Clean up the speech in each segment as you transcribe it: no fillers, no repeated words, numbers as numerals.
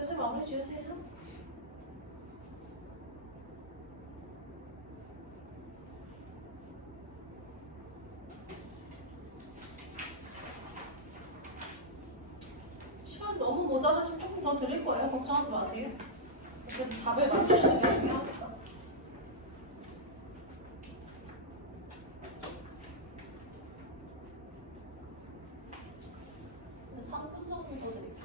슬슬 마무리 지으세요. 시간 너무 모자라시면 조금 더 드릴 거예요. 걱정하지 마세요. 그래도 답을 맞추시는 게 중요하니까. 네, 3분 정도 더 드릴게요.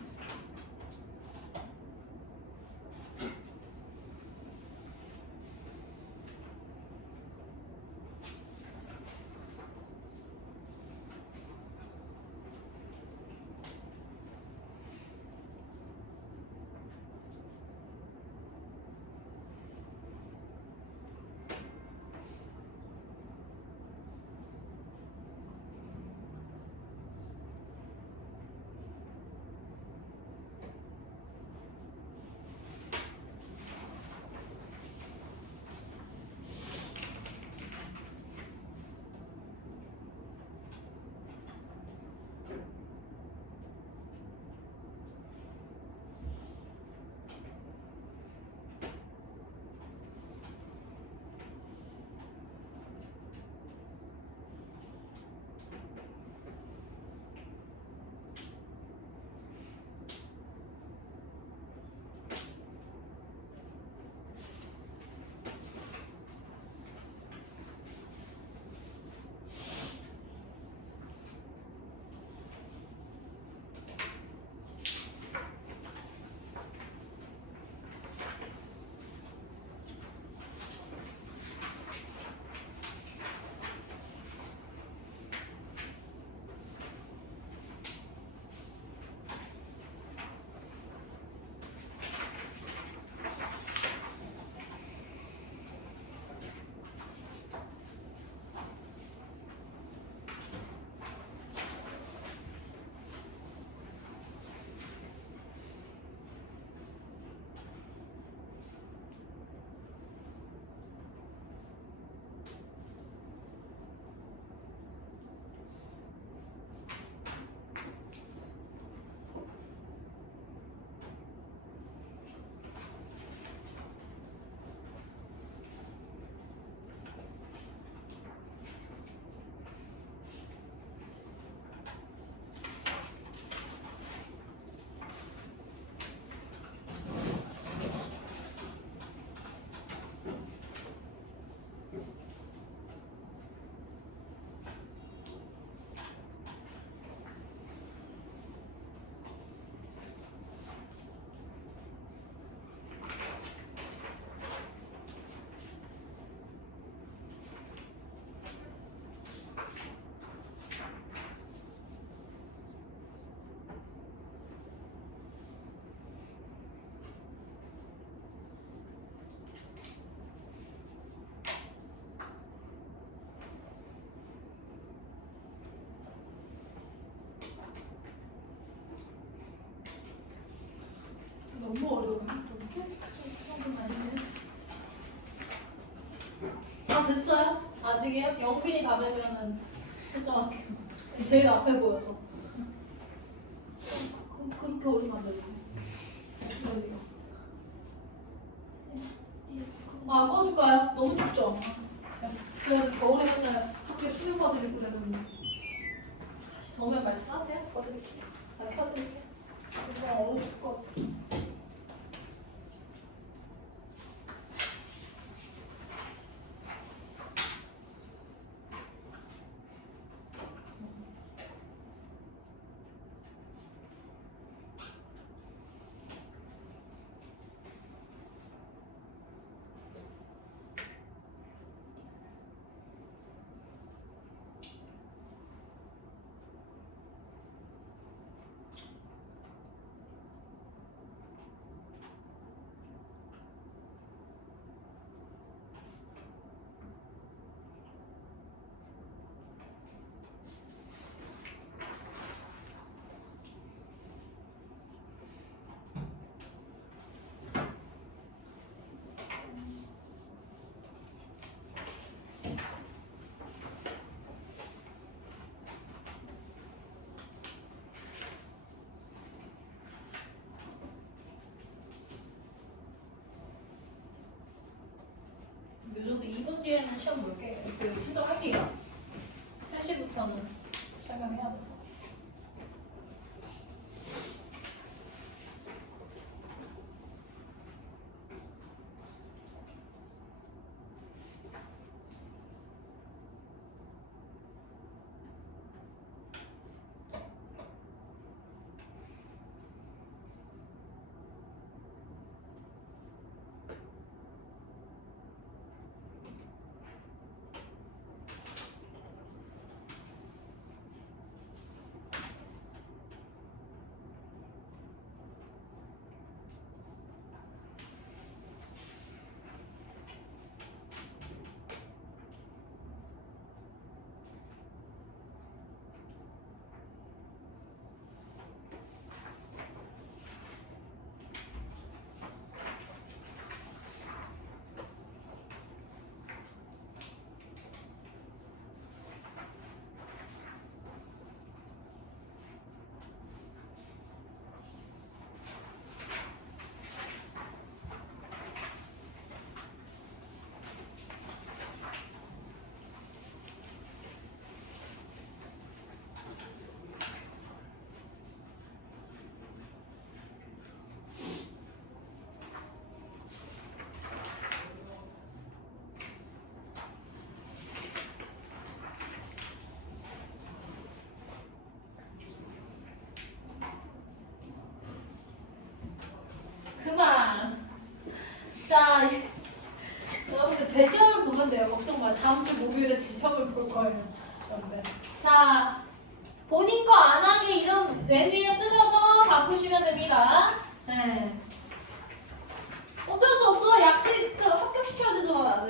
아 됐어요? 아직이요? 영빈이 다 되면은 설정할게요. 제일 앞에 보여서. 그렇게 오르면 안 되죠. 아 꺼줄까요? 너무 춥죠? 그래서 겨울에 맨날 학교에 수면 바지 입고 다니는데 다시 더우면 말씀하세요. 꺼드릴게요. 다 켜드릴게요. 그냥 얼어 죽을 것 같아. 요 정도 2분 뒤에는 시험 볼게요. 그 친정할게요. 3시부터는 설명해야 돼서. 그만. 자, 여러분들 제 시험을 보면 돼요. 걱정 마. 다음 주 목요일에 제 시험을 볼 거예요. 여러분들. 자, 본인 거 안 하게 이름 맨 위에 쓰셔서 바꾸시면 됩니다. 네. 어쩔 수 없어. 약식 합격시켜야 되잖아.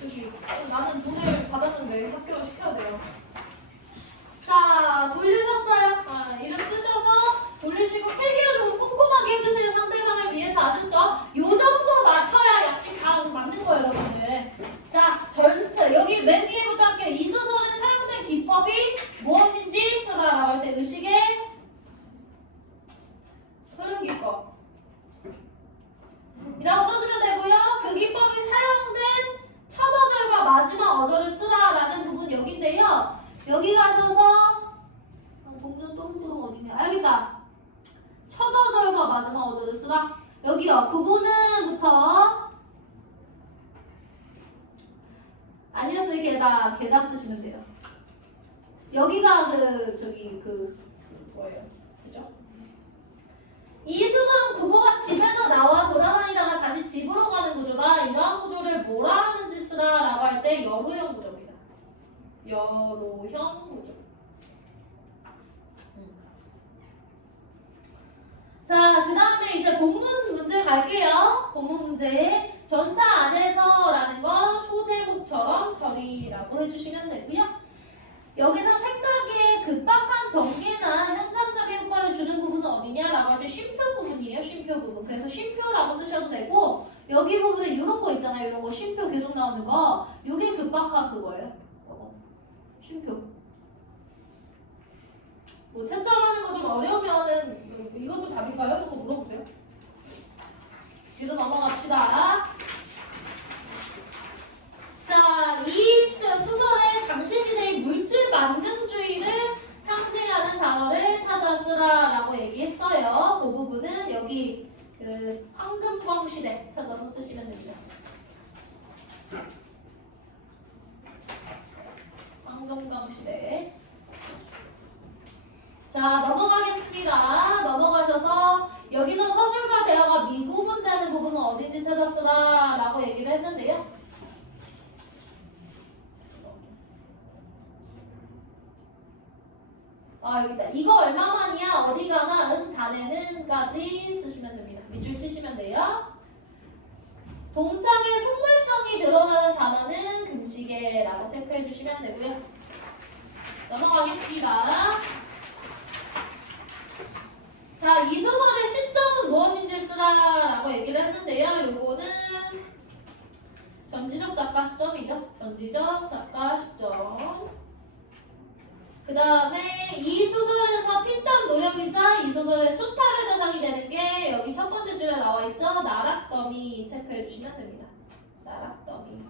저기 나는 돈을 받았는데 합격을 시켜야 돼요. 자, 돌리셨어요? 이름 쓰셔서 돌리시고 필기를 좀 꼼꼼하게 해주세요. 상대방을 위해서. 아셨죠? 요 정도 맞춰야 약식 다 맞는 거예요, 여러분들. 자, 전체 여기 맨 위에부터 할게요. 이 소설에 사용된 기법이 무엇인지 쓰라라고 할 때 의식의 흐름 기법 이라고 써주면 되고요. 그 기법이 사용된 첫 어절과 마지막 어절을 쓰라라는 부분 여기인데요. 여기 가셔서 동전 똥똥 어디냐? 아, 여기다. 첫 어절과 마지막 어절을 쓰라. 여기요. 구분은부터 아니었어요. 게다 쓰시면 돼요. 여기가 뭐예요? 그죠? 이 수술은 구보가 집에서 나와 돌아다니다가 다시 집으로 가는 구조다. 이러한 구조를 뭐라 하는지 쓰라라고 할 때 여로형 구조입니다. 여로형 구조. 자, 그 다음에 이제 본문 문제 갈게요. 본문 문제. 전차 안에서라는 건 소제목처럼 처리라고 해주시면 되고요. 여기서 생각에 급박한 전개나 현장감의 효과를 주는 부분은 어디 어디냐라고 할 때 쉼표 부분이에요. 쉼표 부분. 그래서 쉼표라고 쓰셔도 되고 여기 부분에 이런 거 있잖아요. 이런 거 쉼표 계속 나오는 거. 이게 급박한 그거예요. 쉼표. 뭐 채점하는 거 좀 어려우면은 이것도 답일까요? 한번 물어보세요. 뒤로 넘어갑시다. 자, 이 소설의 당시 시대의 물질 만능주의를 상징하는 단어를 찾아 쓰라라고 얘기했어요. 그 부분은 여기 그 황금광 시대 찾아서 쓰시면 됩니다. 황금광 시대. 자, 넘어가겠습니다. 넘어가셔서 여기서 서술과 대화가 미구분되는 부분은 어딘지 찾아 쓰라라고 얘기를 했는데요. 여기다. 이거 얼마만이야? 어디 가나? 은 자네는까지 쓰시면 됩니다. 밑줄 치시면 돼요. 동창의 속물성이 드러나는 단어는 금시계라고 체크해 주시면 되고요. 넘어가겠습니다. 자, 이 소설의 시점은 무엇인지 쓰라라고 얘기를 했는데요. 요거는 전지적 작가 시점이죠. 전지적 작가 시점. 그 다음에 이 소설에서 피땀 노력이자 이 소설의 수탈의 대상이 되는 게 여기 첫 번째 줄에 나와 있죠. 나락더미 체크해 주시면 됩니다. 나락더미.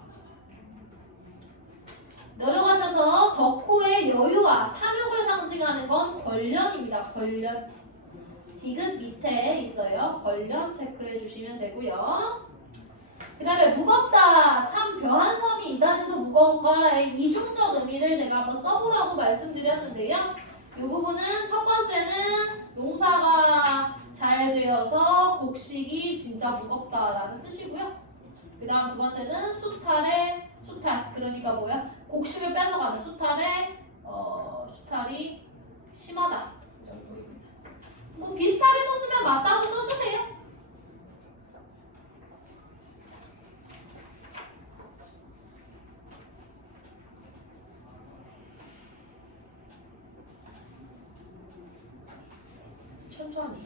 내려가셔서 덕호의 여유와 탐욕을 상징하는 건 권련입니다. 권련. 디귿 밑에 있어요. 권련 체크해 주시면 되고요. 그 다음에 무겁다. 참 벼한 섬이 이다지도 무거운가의 이중적 의미를 제가 한번 써보라고 말씀드렸는데요. 이 부분은 첫 번째는 농사가 잘 되어서 곡식이 진짜 무겁다라는 뜻이고요. 그 다음 두 번째는 수탈의 수탈. 그러니까 뭐야? 곡식을 뺏어가는 수탈의 수탈이 심하다. 그 정도입니다. 뭐 비슷하게 썼으면 맞다고 써주세요. 천천히.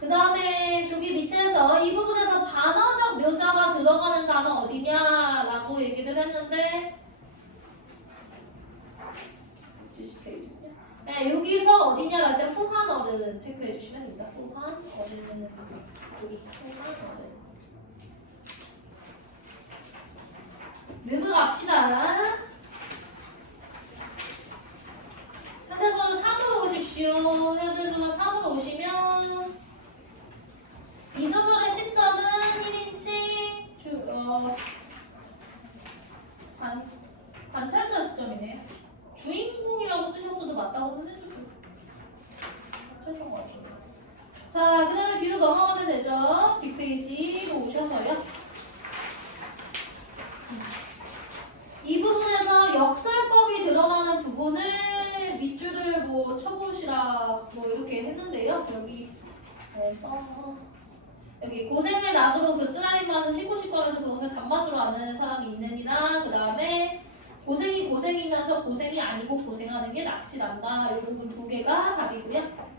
그 다음에 저기 밑에서 이 부분에서 반어적 묘사가 들어가는 단어 어디냐라고 얘기를 했는데 70페이지군요. 네, 여기서 어디냐를 할 때 후한어를 체크해 주시면 됩니다. 후한어는 여기 후한어를. 넘어갑시다. 현대소설 3으로 오십시오. 현대소설 3으로 오시면 이 소설의 시점은 1인칭 관찰자 시점이네요. 주인공이라고 쓰셨어도 맞다고는 해주세요. 것 같아요. 자, 그 다음에 뒤로 넘어가면 되죠. 뒷페이지로 오셔서요. 이 부분에서 역설법이 들어가는 부분을 밑줄을 뭐 쳐보시라 뭐 이렇게 했는데요. 여기 고생을 낙으로 그 쓰라린 맛을 씹고 싶고 하면서 그것을 단맛으로 아는 사람이 있느니라. 그 다음에 고생이 고생이면서 고생이 아니고 고생하는 게 낚시란다. 이 부분 두 개가 답이고요.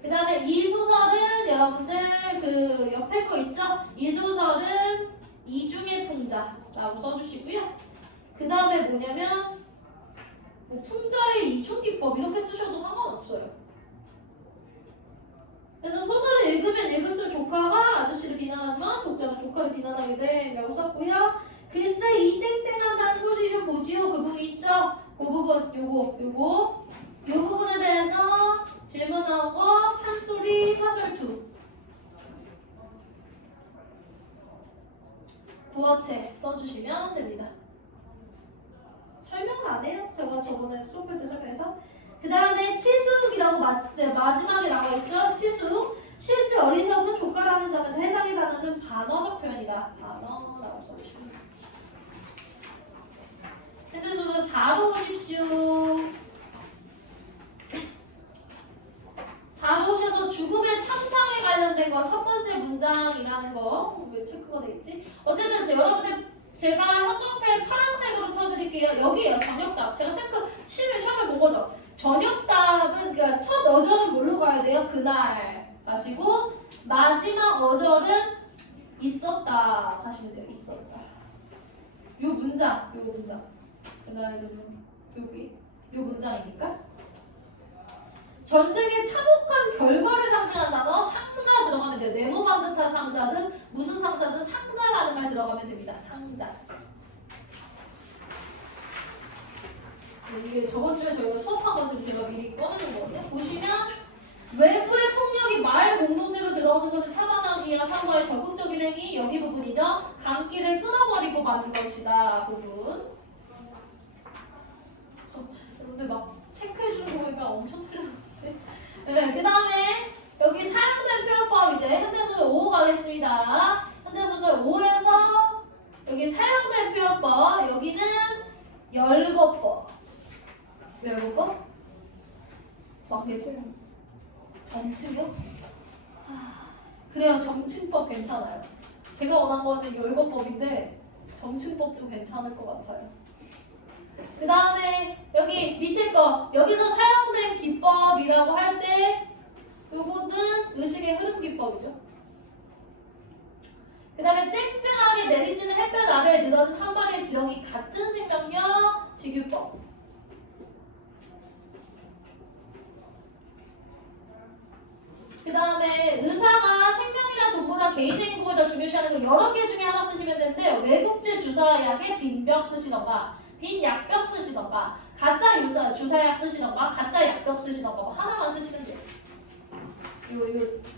그 다음에 이 소설은 여러분들 그 옆에 거 있죠? 이 소설은 이중의 풍자라고 써주시고요. 그 다음에 뭐냐면 뭐 풍자의 이중기법 이렇게 쓰셔도 상관없어요. 그래서 소설을 읽으면 읽을수록 조카가 아저씨를 비난하지만 독자는 조카를 비난하게 돼 라고 썼고요. 글쎄 이 땡땡하다는 소리 좀 보지요. 그 부분 있죠? 그 부분 요거 요 부분에 대해서 질문 나온 거 판소리 사설투 구어체 써주시면 됩니다. 설명을 안 해요. 제가 저번에 수업할 때 설명해서. 그 다음에 치수이라고 마지막에 나와 있죠. 치수. 실제 어리석은 조카라는 점에서 해당의 단어는 반어적 표현이다. 반어라고 써주시면 됩니다. 현대소설 4로 오십시오. 4로 오셔서 죽음의 참상을 제가 형광펜 파란색으로 쳐드릴게요. 여기에요. 전역답. 제가 시험을 본 거죠. 전역답은 그러니까 첫 어절은 뭘로 가야 돼요? 그날 가시고 마지막 어절은 있었다 가시면 돼요. 있었다. 요 문장. 그날은 여기 요 문장이니까. 전쟁의 참혹한 결과를 상징하는 단어 상자 들어가면 돼요. 네모만 듯한 상자든 무슨 상자든 상자라는 말 들어가면 됩니다. 상자. 이게 저번 주에 저희가 수업한 거 지금 제가 미리 꺼내는 거거든요. 보시면 외부의 폭력이 마을 공동체로 들어오는 것을 차단하기 위한 상과의 적극적인 행위 여기 부분이죠. 강길을 끊어버리고 마는 것이다 부분. 근데 막 체크해주는 거 보니까 엄청 틀렸는데. 네, 그 다음에 여기 사용된 표현법 이제 현대소설 5 가겠습니다. 현대소설 5에서 여기 사용된 표현법 여기는 열거법. 열거법? 정계층. 정치법? 그래요. 정치법 괜찮아요. 제가 원한 거는 열거법인데 정치법도 괜찮을 것 같아요. 그 다음에 여기 밑에 거 여기서 사용된 기법이라고 할 때 요거는 의식의 흐름 기법이죠. 그 다음에 쨍쨍하게 내리쬐는 햇볕 아래에 늘어진 한 마리의 지렁이 같은 생명력 직유법. 그 다음에 의사가 생명이란 돈보다 개인의 행복을 더 중요시하는 거 여러 개 중에 하나 쓰시면 되는데 외국제 주사약에 빈병 쓰시던가 빈 약병 쓰시던가 가짜 주사약 쓰시던가 가짜 약병 쓰시던가 뭐 하나만 쓰시면 돼요. 이거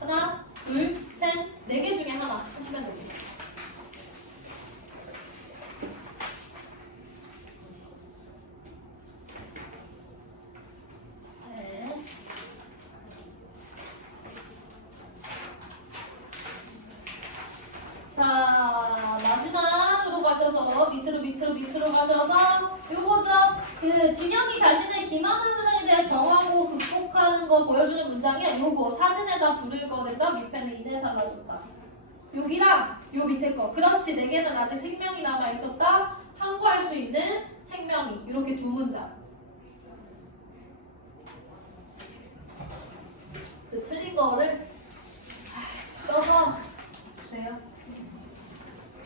하나, 둘, 셋, 네 개 중에 하나 쓰시면 됩니다. 네. 자, 마지막으로 가셔서 밑으로 가셔서 요거죠. 그 진영이 자신의 기만한 세상에 대한 정하고 극복하는 거 보여주는 문장이야. 요거 사진에다 불을 꺼냈다. 밑에는 이내사가 줬다. 여기랑 요 밑에 거. 그렇지. 내게는 아직 생명이 남아 있었다. 항구할 수 있는 생명이. 이렇게 두 문장. 그 틀린 거를 써서 주세요.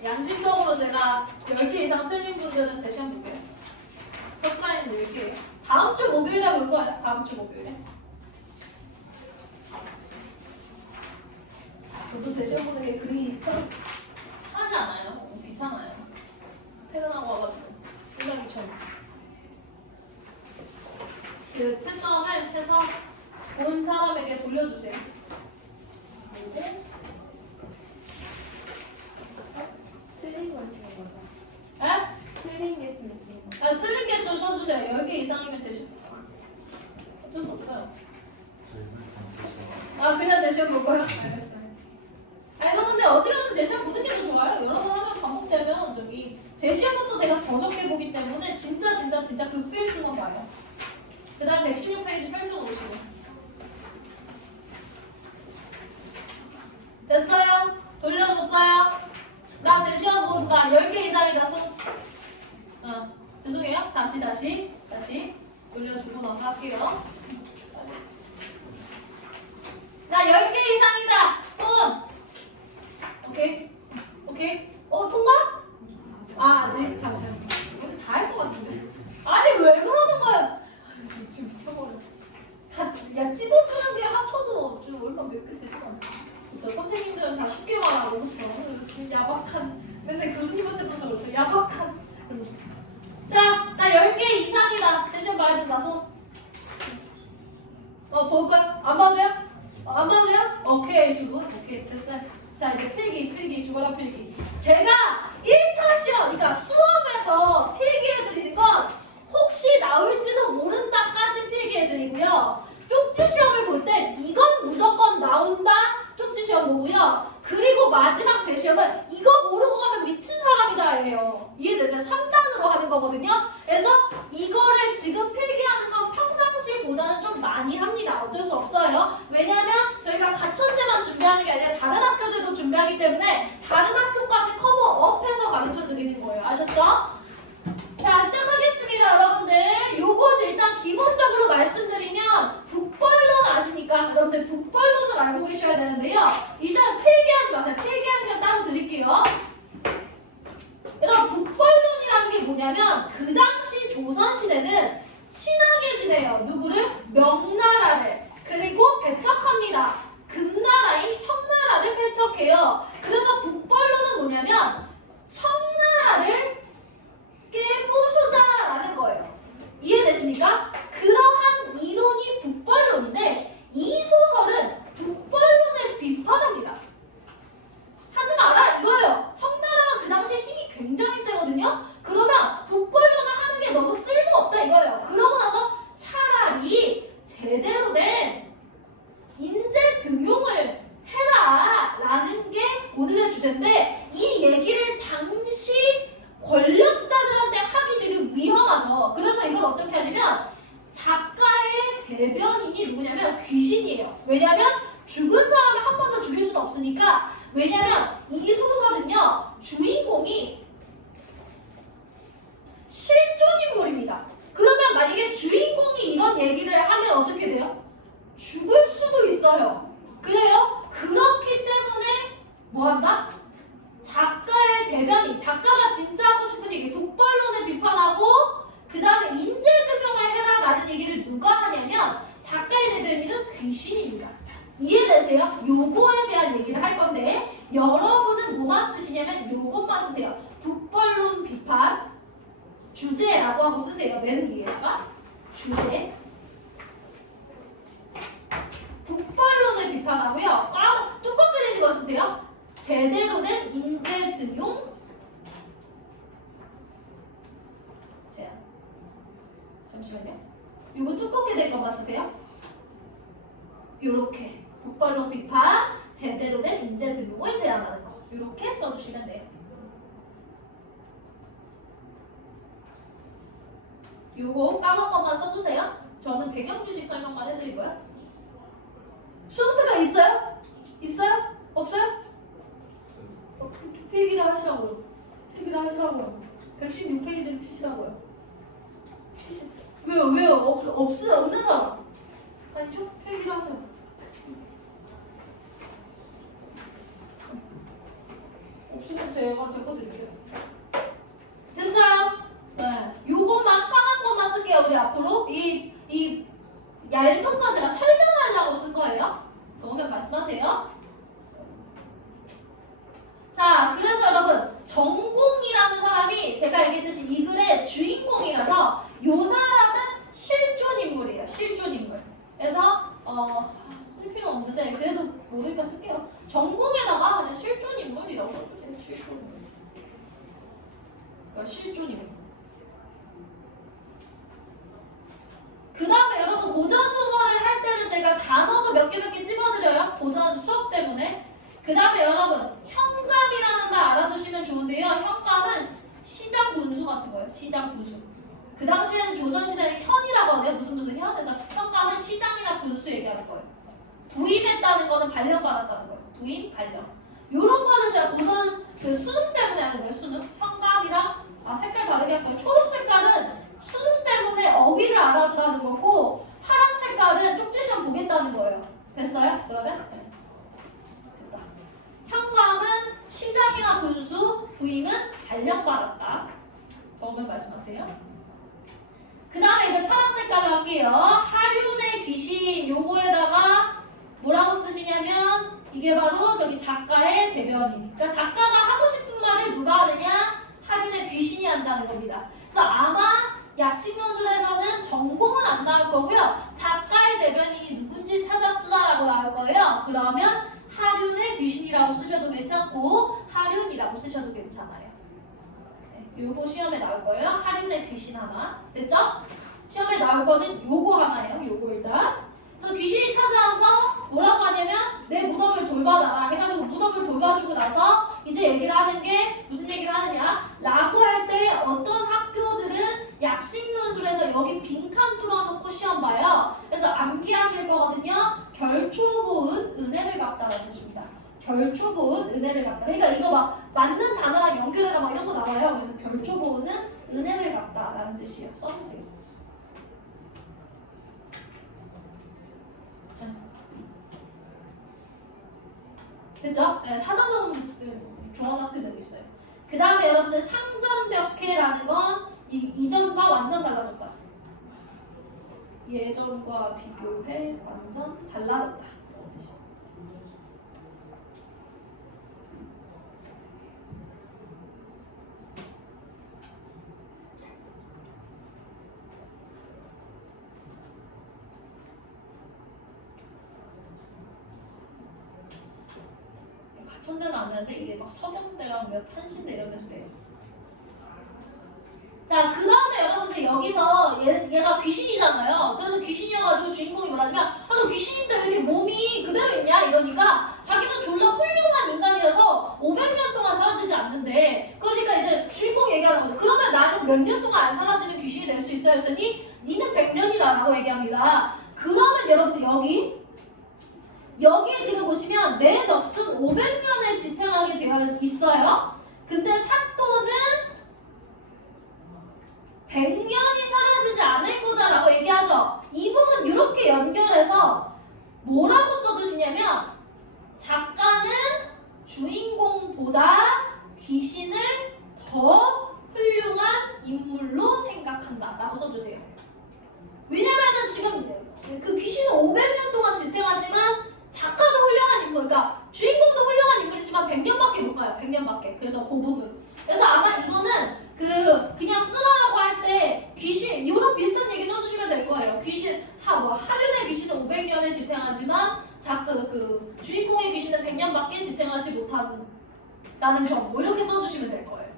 양심적으로 제가 10개 이상 틀린 분들은 제 시험 볼게요. 컷라인은 10개예요. 다음 주 목요일에 볼 거예요. 다음 주 목요일에. 저도 제 시험 보는 게 그리 편하지 않아요. 귀찮아요. 퇴근하고 와가지고 생각이 전. 그 채점을 해서 본 사람에게 돌려주세요. 그리고 틀린 걸 쓰는 거죠. 에? 틀린 게 쓰는 거. 아, 틀린 개수 써주세요. 10개 이상이면 제 시험. 어쩔 수 없어요. 아, 그냥 제 시험 볼 거예요? 알겠어요. 아니, 근데 어지간하면 제 시험 보는 게 더 좋아요. 여러 번 하면 반복되면 제 시험은 또 내가 더 적게 보기 때문에 진짜 극필수만 봐요. 그 다음 116페이지 펼쳐놓으시고. 됐어요? 돌려줬어요? 나 제 시험 본다. 10개 이상이다. 손. 죄송해요. 다시 돌려주고 넘어갈게요. 나 10개 이상이다. 손. 오케이. 통과? 아직 잠시만요. 오늘 다 할 것 같은데. 아니 왜 그러는 거야? 지금 미쳐버려. 야 찝어주는 게 합쳐도 좀 얼마 몇 개 되지 않아? 저 선생님들은 다 쉽게 말하고 그렇죠. 야박한. 맨날 교수님한테도 저 그렇고 야박한. 자, 나 10개 이상이다. 제 시험 봐야 된다. 손. 볼까요? 안 봐도 돼요? 안 봐도 돼요? 오케이, 두 분. 오케이, 됐어요. 자, 이제 필기, 죽어라 필기. 제가 1차 시험, 그러니까 수업에서 필기해드리는 건 혹시 나올지도 모른다까지 필기해드리고요. 쪽지 시험을 볼 때 이건 무조건 나온다. 쪽지 시험 보고요. 그리고 마지막 제 시험은 이거 모르고 가면 미친 사람이다예요. 이해되죠? 3단으로 하는 거거든요. 그래서 이거를 지금 필기하는 건 평상시보다 때보다는 좀 많이 합니다. 어쩔 수 없어요. 왜냐하면 저희가 가천대만 준비하는 게 아니라 다른 학교들도 준비하기 때문에 다른 학교까지 커버업해서 가르쳐 드리는 거예요. 아셨죠? 자, 시작하겠습니다, 여러분들. 요거 일단 기본적으로 말씀드리면 북벌론 아시니까 여러분들 북벌론을 알고 계셔야 되는데요. 일단 필기하지 마세요. 필기할 시간 따로 드릴게요. 여러분 북벌론이라는 게 뭐냐면 그 당시 조선시대는 친하게 지내요. 누구를? 명나라를. 그리고 배척합니다. 금나라인 청나라를 배척해요. 그래서 북벌론은 뭐냐면 청나라를 깨부수자라는 거예요. 이해되십니까? 그러한 이론이 북벌론인데 이 소설은 북벌론을 비판합니다. 하지 마라 이거예요. 청나라가 그 당시에 힘이 굉장히 세거든요. 그러면 북벌론을 하는 게 너무 쓸모없다 이거예요. 그러고 나서 차라리 제대로 된 인재 등용을 해라 라는 게 오늘의 주제인데 이 얘기를 당시 권력자들한테 하기 되게 위험하죠. 그래서 이걸 어떻게 하냐면 작가의 대변인이 누구냐면 귀신이에요. 왜냐면 죽은 사람을 한 번 더 죽일 수는 없으니까. 왜냐면 이 소설은요 주인공이 실존 인물입니다. 그러면 만약에 주인공이 이런 얘기를 하면 어떻게 돼요? 죽을 수도 있어요. 그래요? 그렇기 때문에 뭐한다? 작가의 대변인, 작가가 진짜 하고 싶은 얘기, 북벌론을 비판하고 그 다음에 인재등용을 해라 라는 얘기를 누가 하냐면 작가의 대변인은 귀신입니다. 이해되세요? 요거에 대한 얘기를 할 건데 여러분은 뭐만 쓰시냐면 요것만 쓰세요. 북벌론 비판 주제라고 하고 쓰세요. 맨 위에다가 주제 북벌론을 비판하고요. 두껍게 된 이거 쓰세요. 제대로 된 인재 등용 제안. 잠시만요. 이거 두껍게 된 거만 쓰세요. 요렇게 북벌론 비판 제대로 된 인재 등용을 제안하는 거. 요렇게 써주시면 돼요. 요거 까만 것만 써주세요. 저는 배경 지식 설명만 해드리고요. 수능태가 있어요? 있어요? 없어요? 필기를 하시라고요. 필기를 하시라고요. 116페이지는 피시라고요. 왜요? 없는 사람. 아니죠? 필기를 하세요. 없으면 제가 제거 드릴게요. 됐어요? 네. 요것만 까만 것만 쓸게요. 우리 앞으로 이 얇은 거 제가 설명하려고 쓴 거예요. 오면 말씀하세요. 자, 그래서 여러분 정공이라는 사람이 제가 얘기했듯이 이 글의 주인공이라서 요 사람은 실존 인물이에요. 실존 인물. 그래서 쓸 필요 없는데 그래도 모르니까 쓸게요. 정공에다가 그냥 실존 인물이라고 써주세요. 실존 인물. 그러니까 실존 인물. 그 다음에 여러분 고전 소설을 할 때는 제가 단어도 몇 개 찝어드려요. 고전 수업 때문에. 그 다음에 여러분 현감이라는 말 알아두시면 좋은데요. 현감은 시장 군수 같은 거예요. 시장 군수. 그 당시에는 조선시대는 현이라고 하네요. 무슨 현? 그래서 현감은 시장이나 군수 얘기하는 거예요. 부임했다는 거는 발령받았다는 거예요. 부임, 발령. 요런 거는 제가 고전 그 수능 때문에 하는 거예요. 수능. 현감이랑 색깔 다르게 할 거예요. 초록 색깔은 수능 때문에 어휘를 알아두라는 거고 파란 색깔은 쪽지시험 보겠다는 거예요. 됐어요? 그러면? 네. 됐다. 현감은 시장이나 군수, 부임은 발령받았다. 더우면 말씀하세요. 그 다음에 이제 파란 색깔을 할게요. 하륜의 귀신 요거에다가 뭐라고 쓰시냐면 이게 바로 저기 작가의 대변인. 그러니까 작가가 하고 싶은 말을 누가 하느냐? 하륜의 귀신이 한다는 겁니다. 그래서 아마 약식논술에서는 전공은 안 나올 거고요. 작가의 대변인이 누군지 찾아 쓰라라고 나올 거예요. 그러면 하륜의 귀신이라고 쓰셔도 괜찮고 하륜이라고 쓰셔도 괜찮아요. 네, 요거 시험에 나올 거예요. 하륜의 귀신 하나. 됐죠? 시험에 나올 거는 요거 하나예요. 요거 일단. 그래서 귀신이 찾아와서 뭐라고 하냐면 내 무덤을 돌봐달라 해가지고 무덤을 돌봐주고 나서 이제 얘기를 하는 게 무슨 얘기를 하느냐 라고 할 때 어떤 학교들은 약식논술에서 여기 빈칸 뚫어놓고 시험 봐요. 그래서 그래서 암기하실 거거든요. 결초보은 은혜를 갚다라는 뜻입니다. 결초보은 은혜를 갚다. 그러니까 이거 막 맞는 단어랑 연결해라 막 이런 거 나와요. 그래서 결초보은은 은혜를 갚다라는 뜻이에요. 써보세요. 됐죠? 네, 사자성 종합학교되고 있어요. 그 다음에 여러분들 상전벽해라는 건 이전과 완전 달라졌다. 예전과 비교해 완전 달라졌다. 가천대는 안 되는데 이게 막 서경대랑 몇 한신대 이런 데서 돼요. 자, 그 다음에 여러분들 여기서 얘가 귀신이잖아요. 그래서 귀신이어가지고 주인공이 뭐라냐면 너 귀신인데 왜 이렇게 몸이 그대로 있냐 이러니까 자기는 졸라 훌륭한 인간이어서 500년 동안 사라지지 않는데 그러니까 이제 주인공이 얘기하는 거죠. 그러면 나는 몇 년 동안 안 사라지는 귀신이 될 수 있어요 했더니 니는 100년이다 라고 얘기합니다. 그러면 여러분들 여기에 지금 보시면 내 넋은 500년을 지탱하게 되어 있어요. 근데 사또는 100년이 사라지지 않을 거다라고 얘기하죠. 이 부분 이렇게 연결해서 뭐라고 써두시냐면 작가는 주인공보다 귀신을 더 훌륭한 인물로 생각한다 라고 써주세요. 왜냐면은 지금 그 귀신은 500년 동안 지탱하지만 작가도 훌륭한 인물, 그러니까 주인공도 훌륭한 인물이지만 100년밖에 못 가요. 100년밖에. 그래서 그 부분. 그래서 아마 이거는 그냥 쓰라고 할 때 귀신 이런 비슷한 얘기 써주시면 될 거예요. 귀신 하륜의 귀신은 500년을 지탱하지만 주인공의 귀신은 100년밖에 지탱하지 못한다는 점. 뭐 이렇게 써주시면 될 거예요.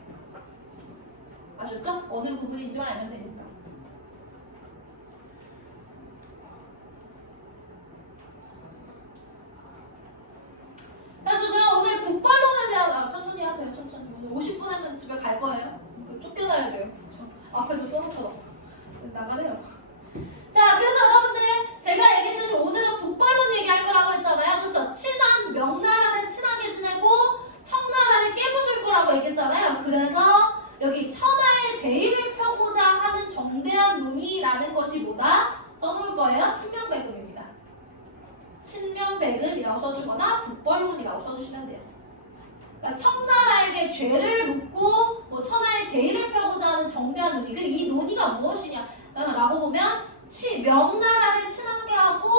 아셨죠? 어느 부분인지만 알면 됩니다. 그래서 제가 오늘 북발론에 대한 천천히 하세요. 천천히. 오늘 50분에는 집에 갈 거예요. 쫓겨나야 돼요. 앞에도 써놓더라고. 나가래요. 자, 그래서 여러분들 제가 얘기했듯이 오늘은 북발론 얘기할 거라고 했잖아요. 그렇죠? 친한 명나라를 친하게 지내고 청나라를 깨부술 거라고 얘기했잖아요. 그래서 여기 천하의 대의를 펴고자 하는 정대한 논의라는 것이 뭐다? 써놓을 거예요. 친명배급입니다. 친명배급이라고 써주거나 북벌론이라고 써주시면 돼요. 그러니까 청나라에게 죄를 묻고 뭐 천하의 대의를 펴고자 하는 정대한 논의. 이 논의가 무엇이냐라고 보면 명나라를 친하게 하고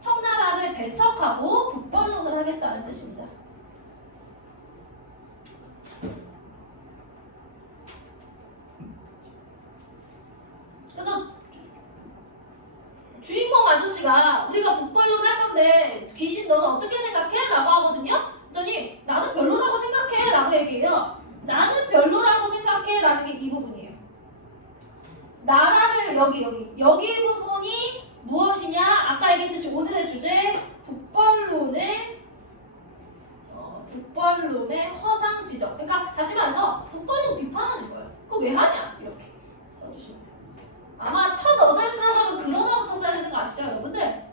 청나라를 배척하고 북벌론을 하겠다는 뜻입니다. 그래서 주인공 아저씨가 우리가 북벌론 할 건데 귀신 너는 어떻게 생각해? 라고 하거든요. 그랬더니 나는 별로라고 생각해 라고 얘기해요. 나는 별로라고 생각해 라는 게 이 부분이에요. 나라를 여기 부분이 무엇이냐? 아까 얘기했듯이 오늘의 주제 북벌론의 허상 지적. 그러니까 다시 말해서 북벌론 비판하는 거예요. 그거 왜 하냐? 이렇게 써주시면 돼요. 아마 첫 어절 쓰라고 하면 그러나부터 써야 되는 거 아시죠, 여러분들?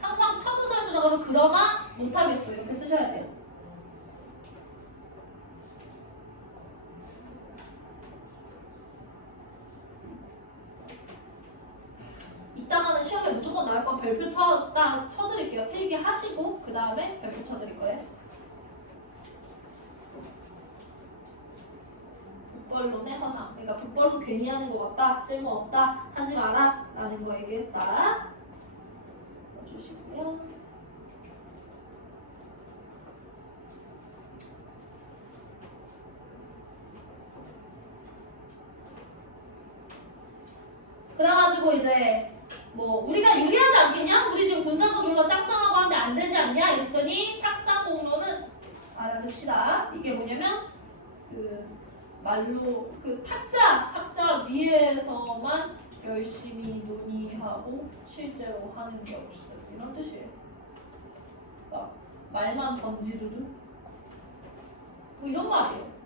항상 첫 어절 쓰라고 하면 그러나 못하겠어 이렇게 쓰셔야 돼요. 이따가는 시험에 무조건 나올 건 별표 쳐드릴게요. 필기 하시고 그 다음에 별표 쳐드릴 거예요. 북벌론의 허상. 그러니까 북벌론 괜히 하는 것 같다, 쓸모없다, 하지 마라 라는 거 얘기했다. 넣어주시고요. 그래가지고 이제 뭐 우리가 유리하지 않겠냐? 우리 지금 군자도 졸라 짱짱하고 하는데 안 되지 않냐? 이랬더니 탁상공론은 알아둡시다. 이게 뭐냐면 말로 탁자 위에서만 열심히 논의하고 실제로 하는 게 없어요. 이런 뜻이에요. 그러니까 말만 던지르르 뭐 이런 말이에요.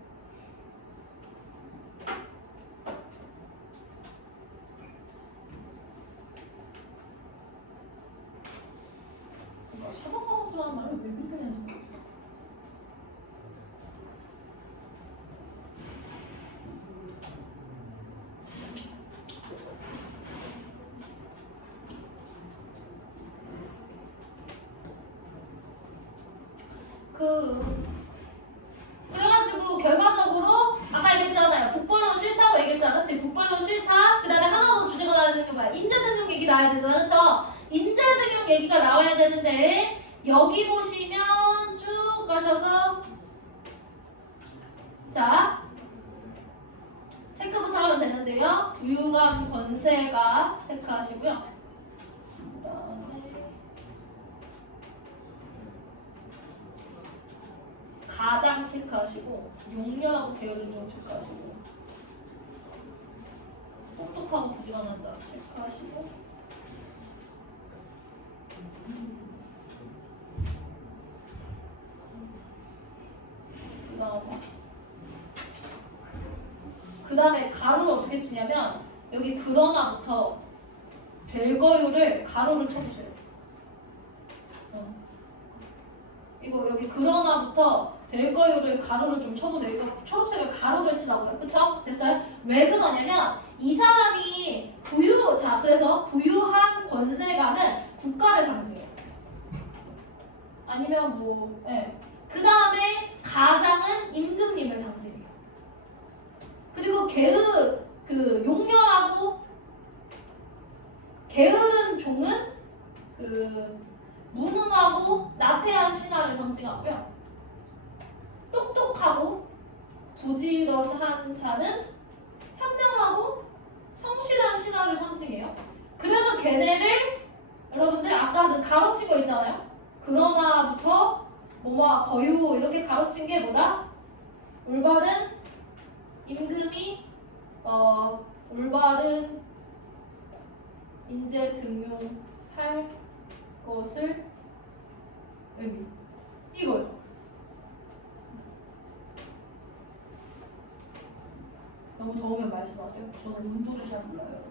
플러스라는 말을 왜 그렇게 되는지 모르겠어. 그래가지고 결과적으로 아까 얘기했잖아요. 북벌론 싫다고 얘기했잖아. 그치? 북벌론 싫다. 그 다음에 하나 더 주제가 나와야 되는 게 뭐야? 인재등용 얘기 나와야 되잖아. 그쵸? 인재등용 얘기가 나와야 되는데 여기 보시면 쭉 가셔서 자 체크부터 하면 되는데요. 부유감 권세가 체크하시고요. 그다음에 가장 체크하시고 용렬하고 게으른 좀 체크하시고 똑똑하고 부지런한 자 체크하시고 그 다음에 가로를 어떻게 치냐면 여기 그러나부터 될 거요를 가로를 쳐주세요. 이거 여기 그러나부터 될 거요를 가로를 좀 쳐보세요. 이거 초록색을 가로를 치라고 해요. 그쵸? 됐어요? 왜 그러냐면 이 사람이 자 그래서 부유한 권세가는 국가를 상징해요. 아니면 뭐 그 다음에 가장은 임금님을 상징해요. 그리고 용렬하고 게으른 종은 무능하고 나태한 신하를 상징하고요. 똑똑하고 부지런한 자는 현명하고 성실한 신하를 상징해요. 그래서 걔네를 여러분들 아까 그 가로친 거 있잖아요. 그러나부터 뭐뭐 거유 이렇게 가로친 게 뭐다? 올바른 임금이 올바른 인재 등용할 것을 의미 이거요. 너무 더우면 말씀하세요. 저는 온도도 잘 몰라요.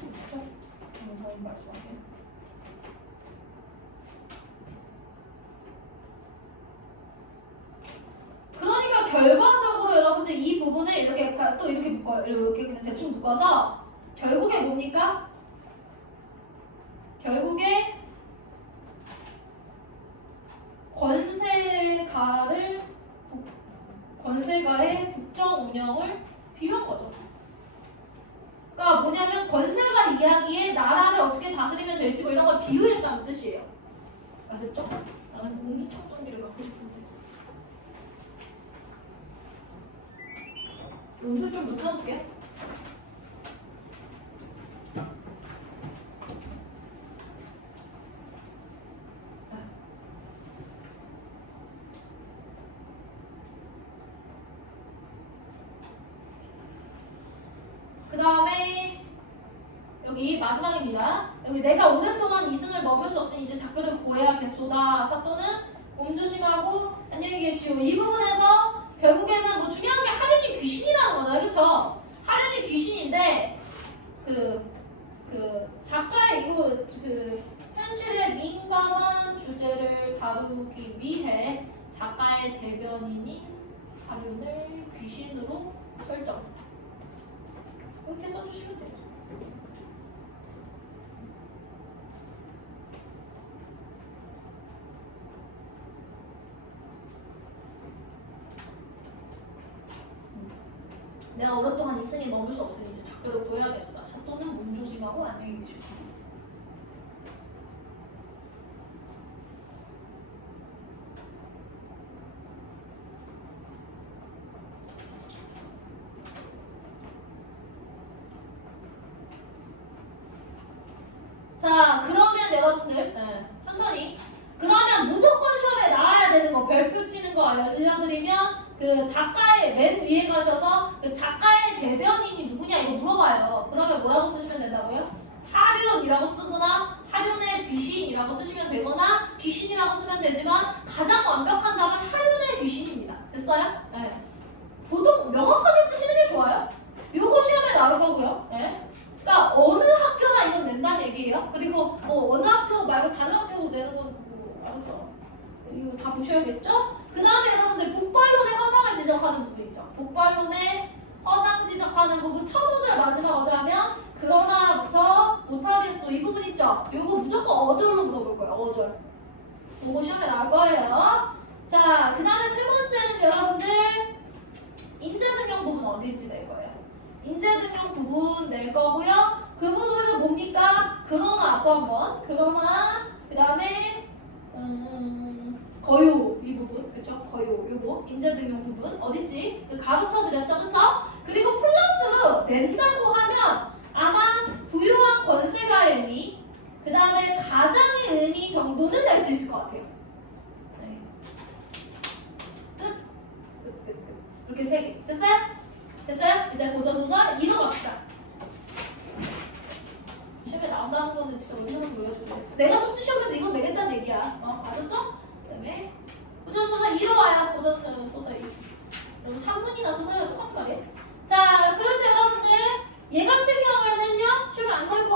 그렇죠? 너무 더우면 말씀하세요. 그러니까 결과적으로 여러분들 이 부분을 이렇게 또 이렇게 묶어요. 이렇게 그냥 대충 묶어서 결국에 뭡니까? 결국에 권세가의 국정 운영을 비유한 거죠. 그러니까 뭐냐면 권세가 이야기에 나라를 어떻게 다스리면 될지 뭐 이런 걸 비유했다는 뜻이에요. 아셨죠? 나는 공기청정기를 갖고 싶은데. 음도 좀 높여놓을게. 그 다음에 여기 마지막입니다. 여기 내가 오랫동안 이승을 머물 수 없으니 이제 작별을 고해야겠소다. 사또는 몸조심하고 안녕히 계시오. 이 부분에서 결국에는 뭐 중요한 게 하륜이 귀신이라는 거죠. 그쵸? 하륜이 귀신인데 작가의 이거 현실의 민감한 주제를 다루기 위해 작가의 대변인인 하륜을 귀신으로 설정. 그렇게 써주시면 돼요. 내가 오랫동안 이승에 머물 수 없으니 이제 작별을 구해야겠다. 사또는 몸조심하고 안녕히 계시오. 자, 그러면 여러분들 천천히 그러면 무조건 시험에 나와야 되는 거 별표 치는 거 알려드리면 그 작가의 맨 위에 가셔서 그 작가의 대변인이 누구냐 이거 물어봐요. 그러면 뭐라고 쓰시면 된다고요? 하륜이라고 쓰거나 하륜의 귀신이라고 쓰시면 되거나 귀신이라고 쓰면 되지만 가장 완벽한 답은 하륜의 귀신입니다. 됐어요? 네. 보통 명확하게 쓰시는 게 좋아요. 요거 시험에 나올 거고요. 네. 그러니까 어느 학교나 이건 낸다는 얘기예요. 그리고 어느 학교 말고 다른 학교도 내는 건 뭐 이거 다 보셔야겠죠? 그 다음에 여러분들 북발론의 허상을 지적하는 부분 있죠. 북발론의 허상 지적하는 부분 첫 어절 마지막 어절 하면 그러나부터 못하겠어 이 부분 있죠? 이거 무조건 어절로 물어볼 거예요. 어절. 이거 시험에 나올 거예요. 자, 그 다음에 세 번째는 여러분들 인재등용 부분 어딘지 낼 거예요. 인재등용 부분 낼 거고요. 그 부분은 뭡니까? 그러나 또 한번 그러나 그 다음에 거요 이 부분 그쵸? 거요 요거 인재등용 부분 어딘지 가르쳐 드렸죠, 그쵸? 그리고 플러스로 낸다고 하면 아마 부유한 권세가의 의미 그 다음에 가장의 의미 정도는 낼 수 있을 것 같아요. 네. 끝. 이렇게 세 개. 됐어요? 됐어요? 이제 고전소설 이어갑시다. 시험에 나온다는 거는 진짜 원산을 보여주세요. 내가 쪽지 시험인데 이건 내겠다는 얘기야. 맞았죠? 그다음에 고전소설 이어와야 고전소설 여러분 산문이나 소설이랑 똑같은 말이에요. 자, 그런데 여러분들 얘 같은 경우에는요 시험에 안 나올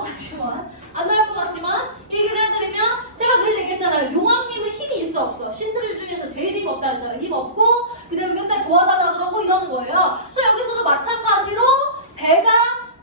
것 같지만 얘기를 해드리면 제가 늘 얘기했잖아요. 용왕님은 힘이 있어 없어? 신들 중에서 제일 힘 없다 했잖아요. 힘 없고 그다음에 맨날 도와달라 그러고 이러는 거예요. 그래서 여기서도 마찬가지로 배가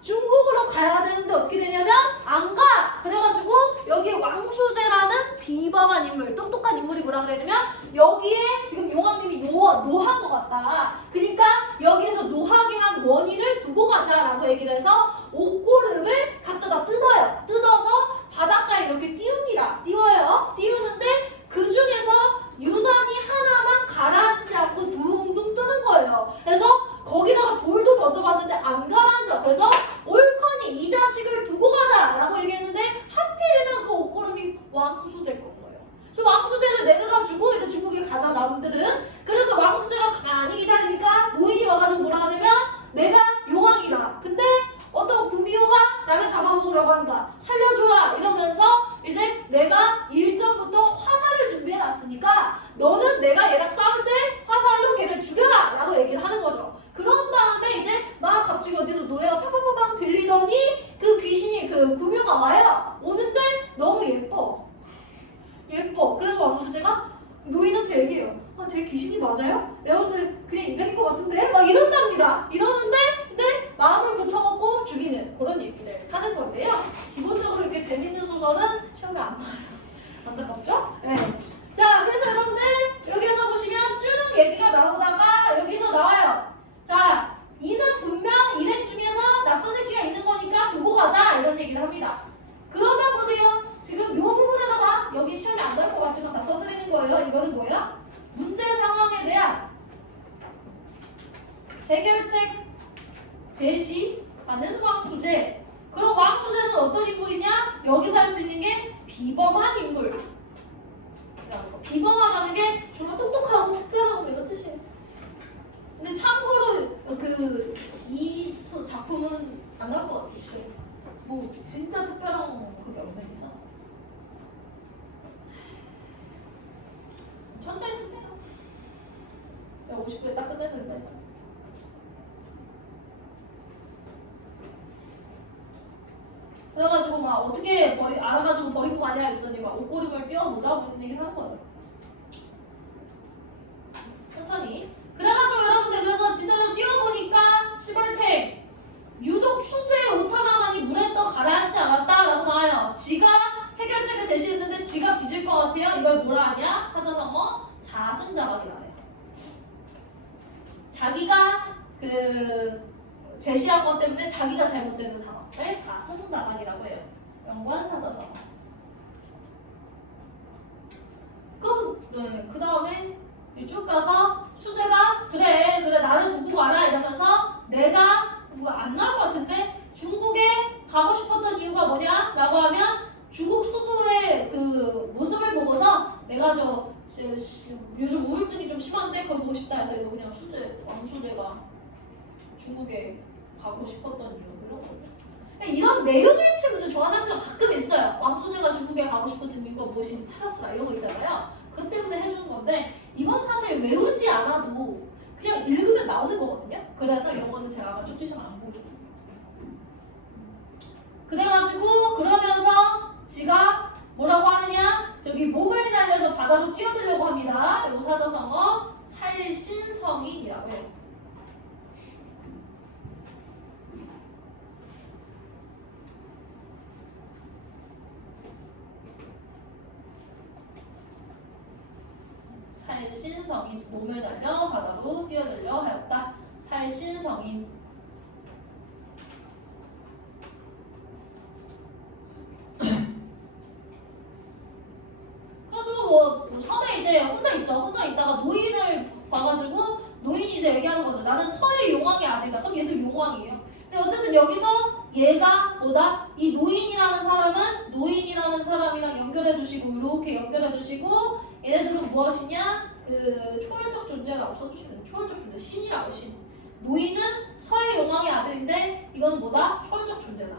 중국으로 가야 되는데 어떻게 되냐면 안 가. 그래가지고 여기 왕수제라는 비범한 인물, 똑똑한 인물이 뭐라 그러냐면 여기에 지금 용왕님이 노한 것 같다. 그러니까 여기에서 노하게 한 원인을 두고 가자라고 얘기를 해서 옷고름을 갖다가 뜯어요. 뜯어서 바닷가에 이렇게 띄웁니다. 띄우는데 그 중에서 유난히 하나만 가라앉지 않고 둥둥 뜨는 거예요. 그래서 거기다가 돌도 던져봤는데 안 가라앉아. 그래서 옳거니 이 자식을 두고 가자라고 얘기했는데 하필이면 그 옷고름이 왕수제일 건 거예요. 그래서 왕수제를 내려가지고 이제 중국에 가자 남들은. 그래서 왕수제가 가만히 기다리니까 노인이 와가지고 뭐라 하냐면 내가 용왕이다. 근데 어떤 구미호가 나를 잡아먹으려고 한다. 살려줘라 이러면서 이제 내가 일전부터 화살을 준비해놨으니까 너는 내가 얘랑 싸울 때 화살로 걔를 죽여라 라고 얘기를 하는 거죠. 그런 다음에 이제 막 갑자기 어디서 노래가 팡팡팡팡 들리더니 그 귀신이 그 구미호가 와요. 오는데 너무 예뻐. 그래서 왕수제가 노인한테 얘기해요. 제 귀신이 맞아요? 내가 봤을 때 그냥 인간인 것 같은데? 막 이런답니다. 이러는데 근데 마음을 고쳐먹고 죽이는 그런 얘기를 하는 건데요. 기본적으로 이렇게 재밌는 소설은 시험에 안 나와요. 안타깝죠? 네. 자, 그래서 여러분들 여기서 보시면 쭉 얘기가 나오다가 여기서 나와요. 자, 이는 분명 일행 중에서 나쁜 새끼가 있는 거니까 두고 가자 이런 얘기를 합니다. 그러면 보세요. 지금 이 부분에다가 여기 시험에 안 나올 것 같지만 다 써드리는 거예요. 이거는 뭐예요? 문제 상황에 대한 해결책 제시하는 왕수제. 그럼 왕수제는 어떤 인물이냐? 여기서 할 수 있는 게 비범한 인물. 비범하다는 게 정말 똑똑하고 특별하고 이런 뜻이에요. 근데 참고로 이 작품은 안 나올 것 같아요. 뭐 진짜 특별한 그게 없는 이상. 천천히 쓰세요. 제가 50분에 딱 끝내드린다 했잖아. 그래가지고 막 어떻게 알아가지고 버리고 가냐 했더니 막 옷고름을 띄워보자 뭐 이런 얘기를 하는 거죠. 천천히. 그래가지고 여러분들 그래서 진짜로 띄워보니까 시발탱 유독 휴재의 옷 하나만이 물에 떠 가라앉지 않았다라고 나와요. 지가 해결책을 제시했는데 지가 뒤질 것 같아요. 이걸 뭐라 하냐? 사자성어 자승자박이라 해요. 자기가 제시한 것 때문에 자기가 잘못되는 상황을 자승자박이라고 해요. 연관 사자성어. 그럼 그 다음에 쭉 가서 수재가 그래 나를 두고 가라 이러면서 내가 안 나올 것 같은데 중국에 가고 싶었던 이유가 뭐냐? 라고 하면 중국 수도의 그 모습을 보고서 내가 요즘 우울증이 좀 심한데 그걸 보고 싶다 해서 이거 그냥 왕수제가 중국에 가고 싶었던 이유 이런 거. 이런 내용일치 문제 좋아하는 학교가 가끔 있어요. 왕수제가 중국에 가고 싶었던 이유가 무엇인지 찾았으라 이런 거 있잖아요. 그 때문에 해주는 건데 이건 사실 외우지 않아도 그냥 읽으면 나오는 거거든요. 그래서 이런 거는 제가 아마 쪽지시험 안 보여줘요. 그래가지고 그러면서 지가 뭐라고 하느냐? 저기 몸을 날려서 바다로 뛰어들려고 합니다. 요 사자성어 살신성인이라고 해요. 살신성인 몸을 달려 바다로 뛰어들려 하였다. 살신성인. 그래가지고 뭐 섬에 이제 혼자 있죠. 혼자 있다가 노인을 봐가지고 노인이 이제 얘기하는 거죠. 나는 서의 용왕의 아들이다. 그럼 얘도 용왕이에요. 근데 어쨌든 여기서 얘가 뭐다? 이 노인이라는 사람은 노인이라는 사람이랑 연결해 주시고 이렇게 연결해 주시고 얘네들은 무엇이냐? 그 초월적 존재라고 써주시면 초월적 존재 신이라고 신. 노인은 서의 용왕의 아들인데 이건 뭐다? 초월적 존재다.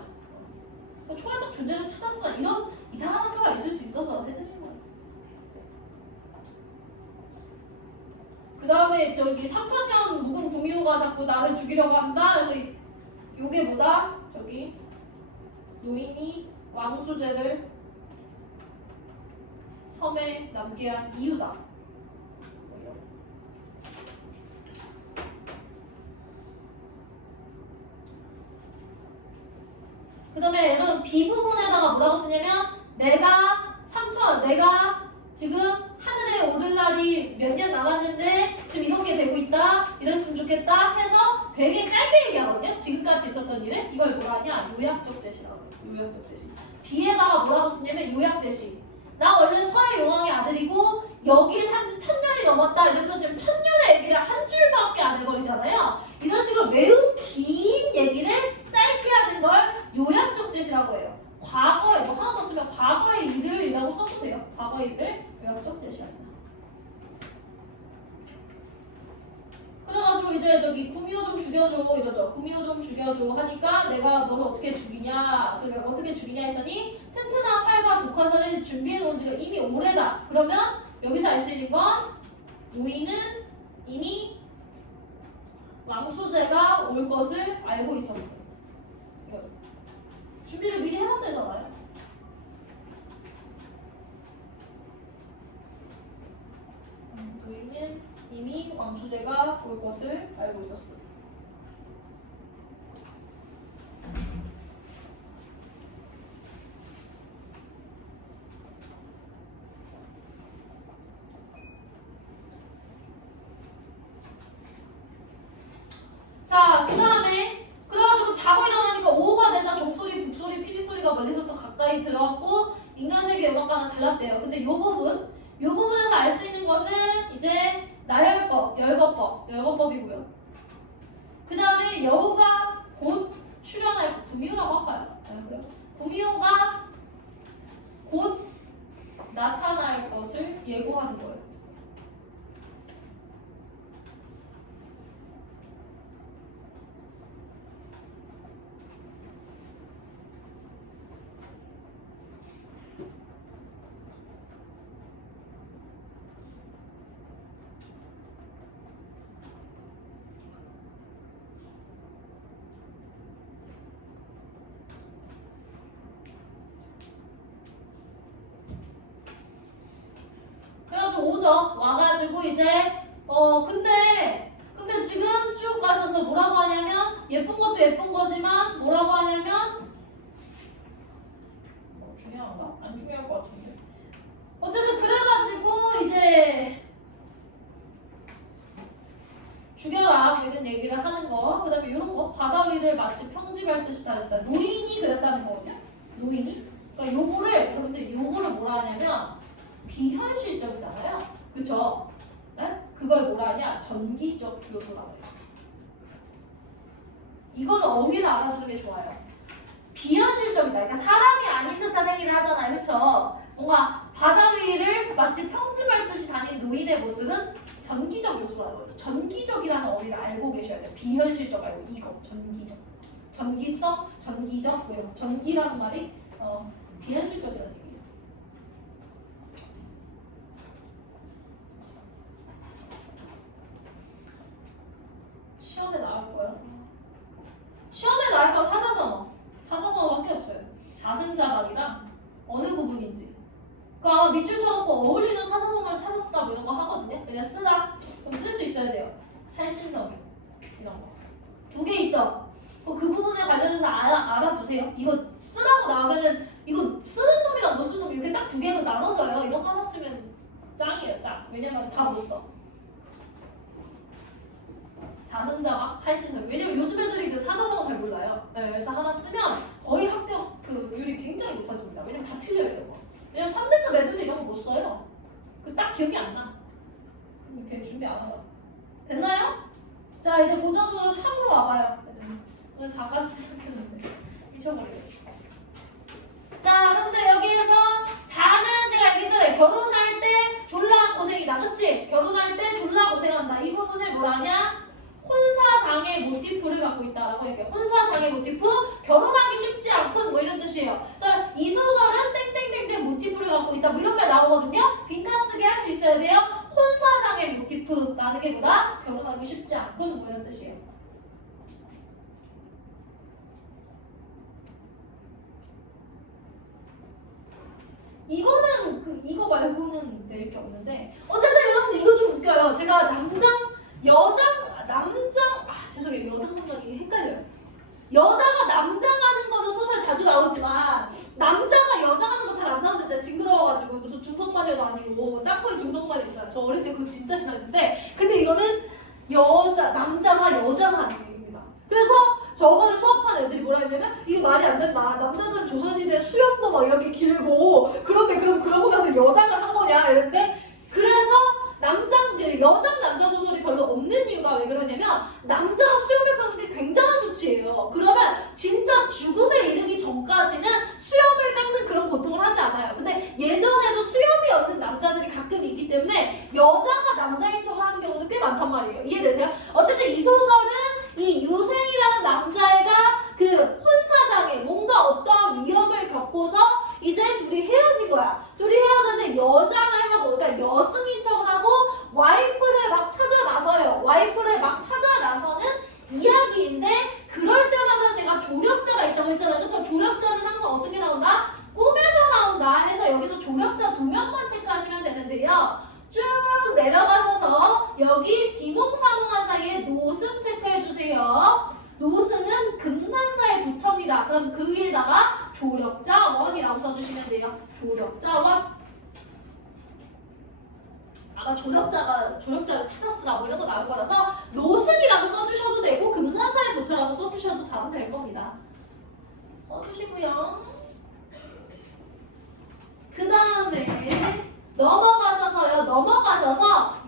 초월적 존재를 찾았어. 이런 이상한 학교가 있을 수 있어서 해드리는 거예요. 그 다음에 저기 3000년 묵은 구미호가 자꾸 나를 죽이려고 한다. 그래서 요게 뭐다? 저기 노인이 왕수제를 섬에 남게 한 이유다. 그 다음에 여러분 B 부분에다가 뭐라고 쓰냐면 내가 지금 하늘에 오를 날이 몇 년 남았는데 지금 이렇게 되고 있다. 이랬으면 좋겠다 해서 되게 짧게 얘기하거든요. 지금까지 있었던 일을 이걸 뭐라 하냐? 요약적 제시라고 해요. 요약적 제시. B에다가 뭐라고 쓰냐면 요약 제시. 나 원래 서의 용왕의 아들이고 여기에 산지 1000년이 넘었다. 이러면서 지금 1000년의 얘기를 한 줄밖에 안 해버리잖아요. 이런 식으로 매우 긴 얘기를 짧게 하는 걸 요약적 제시라고 해요. 과거에 뭐 하나 더 쓰면 과거의 일을이라고 써도 돼요. 과거의 일을 요약적 제시합니다. 그래가지고 이제 저기 구미호 좀 죽여줘 이러죠. 구미호 좀 죽여줘 하니까 내가 너를 어떻게 죽이냐? 그러니까 어떻게 죽이냐 했더니 튼튼한 팔과 독화살을 준비해 놓은 지가 이미 오래다. 그러면 여기서 알 수 있는 건 노인은 이미 왕수제가 올 것을 알고 있었어. 이거 준비를 미리 해놨대잖아요. 노인은 이미 왕수제가 올 것을 알고 있었어. 자, 그 다음에 그래가지고 자고 일어나니까 오후가 되자 종소리, 북소리, 피리소리가 멀리서부터 가까이 들어왔고 인간세계 음악과는 달랐대요. 근데 요 부분에서 알 수 있는 것은 이제 나열법, 열거법이고요. 그 다음에 여우가 곧 출현할 구미호라고 할까요? 그래요. 구미호가 곧 나타날 것을 예고하는 거예요. 오죠. 와가지고 이제 근데 지금 쭉 가셔서 뭐라고 하냐면 예쁜 것도 예쁜 거지만 뭐라고 하냐면 중요한가? 안 중요할 것 같은데. 어쨌든 그래가지고 이제 죽여라 이런 얘기를 하는 거. 그 다음에 이런 거 바다 위를 마치 평지밟듯이 다녔다. 노인이 그랬다는 거거든요. 노인이. 그러니까 여러분들 요거를 뭐라 하냐면 비현실적이잖아요. 그쵸? 네? 그걸 뭐라 하냐? 전기적 요소라고 해요. 이건 어휘를 알아두는 게 좋아요. 비현실적이다. 그러니까 사람이 아닌 듯한 행위를 하잖아요. 그쵸? 뭔가 바다 위를 마치 평지 밟듯이 다닌 노인의 모습은 전기적 요소라고 해요. 전기적이라는 어휘를 알고 계셔야 돼요. 비현실적 말고 이거. 전기적. 전기성, 전기적, 뭐 이런 전기라는 말이 비현실적이라는 얘기예요. 시험에 나올 거야. 시험에 나올 거 사자성어밖에 없어요. 자승자박이랑 어느 부분인지. 그 그 아마 밑줄 쳐놓고 어울리는 사사성어를 찾았으라 뭐 이런 거 하거든요. 그냥 쓰다. 그럼 쓸 수 있어야 돼요. 찰신성이 이런 거. 2개 있죠? 그 부분에 관련해서 알아두세요. 이거 쓰라고 나오면은 이거 쓰는 놈이랑 못 쓰는 놈 이렇게 딱 2개로 나눠져요. 이런 거 하나 쓰면 짱이에요, 짱. 왜냐면 다 못 써. 자승자막, 살신성. 왜냐면 요즘 애들이 그 사자성어 잘 몰라요. 네, 그래서 하나 쓰면 거의 합격 율이 굉장히 높아집니다. 왜냐면 다 틀려요, 이런 거. 왜냐면 3등급 애들도 이런 거 못 써요. 그 딱 기억이 안 나. 이렇게 준비 안 하고. 됐나요? 자, 이제 고정수로 3으로 와봐요. 오늘 4까지 생각했는데 미쳐버리겠어. 자, 그런데 여기에서 4는 제가 얘기했잖아요. 결혼할 때 졸라 고생이다. 그치? 결혼할 때 졸라 고생한다. 이 부분을 뭐라냐? 혼사장애 모티프를 갖고 있다라고 얘기해요. 혼사장애 모티프, 결혼하기 쉽지 않군 뭐 이런 뜻이에요. 그래서 이 소설은 땡땡땡땡 모티프를 갖고 있다 뭐 이런 말 나오거든요. 빈칸 쓰기 할 수 있어야 돼요. 혼사장애 모티프라는 게 뭐다? 결혼하기 쉽지 않군 뭐 이런 뜻이에요. 이거는 이거 말고는 낼 게 없는데 어쨌든 여러분들 이거 좀 웃겨요. 제가 죄송해요. 여장 문장이 헷갈려요. 여자가 남장 하는 거는 소설 자주 나오지만 남자가 여장 하는 거 잘 안 나오는데 징그러워가지고 무슨 중성마녀도 아니고 짬뽕이 중성마녀 있잖아요. 저 어릴 때 그거 진짜 싫어했는데 근데 이거는 남자가 여장 하는 얘기입니다. 그래서 저번에 수업한 애들이 뭐라 했냐면 이게 말이 안 된다. 남자들은 조선시대 수염도 막 이렇게 길고 그런데 그럼 그러고 나서 여장을 한 거냐 이랬는데 그래서 여장 남자 소설이 별로 없는 이유가 왜 그러냐면 남자가 수염을 깎는 게 굉장한 수치예요. 그러면 진짜 죽음에 이르기 전까지는 수염을 깎는 그런 고통을 하지 않아요. 근데 예전에도 수염이 없는 남자들이 가끔 있기 때문에 여자가 남자인 척을 하는 경우는 꽤 많단 말이에요. 이해되세요? 어쨌든 이 소설은 이 유생이라는 남자애가 그 혼사장애 뭔가 어떠한 위험을 겪고서 이제 둘이 헤어진 거야. 둘이 헤어졌는데 여장을 하고 그러니까 여승인 척을 하고 와이프를 막 찾아 나서요. 와이프를 막 찾아 나서는 이야기인데 그럴 때마다 제가 조력자가 있다고 했잖아요. 그렇죠? 조력자는 항상 어떻게 나온다? 꿈에서 나온다 해서 여기서 조력자 2명만 체크하시면 되는데요. 쭉 내려가셔서 여기 비몽사몽한 사이에 노승 체크해주세요. 노승은 금산사의 부처입니다. 그럼 그 위에다가 조력자원이라고 써주시면 돼요. 조력자원. 아까 조력자를 찾았으라 뭐 이런 거 나올 거라서 노승이라고 써주셔도 되고 금산사의 부처라고 써주셔도 다음 될 겁니다. 써주시고요. 그 다음에 넘어가셔서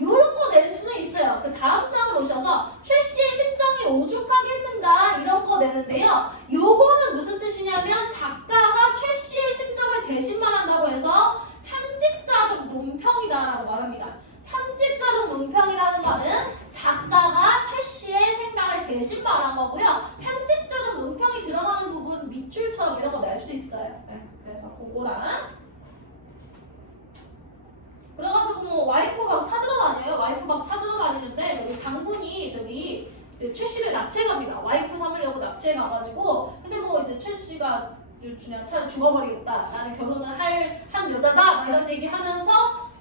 이런 거 낼 수는 있어요. 그 다음 장으로 오셔서 최 씨의 심정이 오죽하겠는가 이런 거 내는데요. 요거는 무슨 뜻이냐면 작가가 최 씨의 심정을 대신 말한다고 해서 편집자적 논평이다라고 말합니다. 편집자적 논평이라는 말은 작가가 최 씨의 생각을 대신 말한 거고요. 편집자적 논평이 드러나는 부분 밑줄처럼 이런 거 낼 수 있어요. 네, 그래서 그거랑 그래가지고 뭐 와이프 막 찾으러 다녀요. 와이프 막 찾으러 다니는데 저기 장군이 최 씨를 납치해 갑니다. 와이프 삼으려고 납치해 가가지고 근데 뭐 이제 최 씨가 그냥 죽어버리겠다. 나는 결혼을 한 여자다. 막 이런 얘기 하면서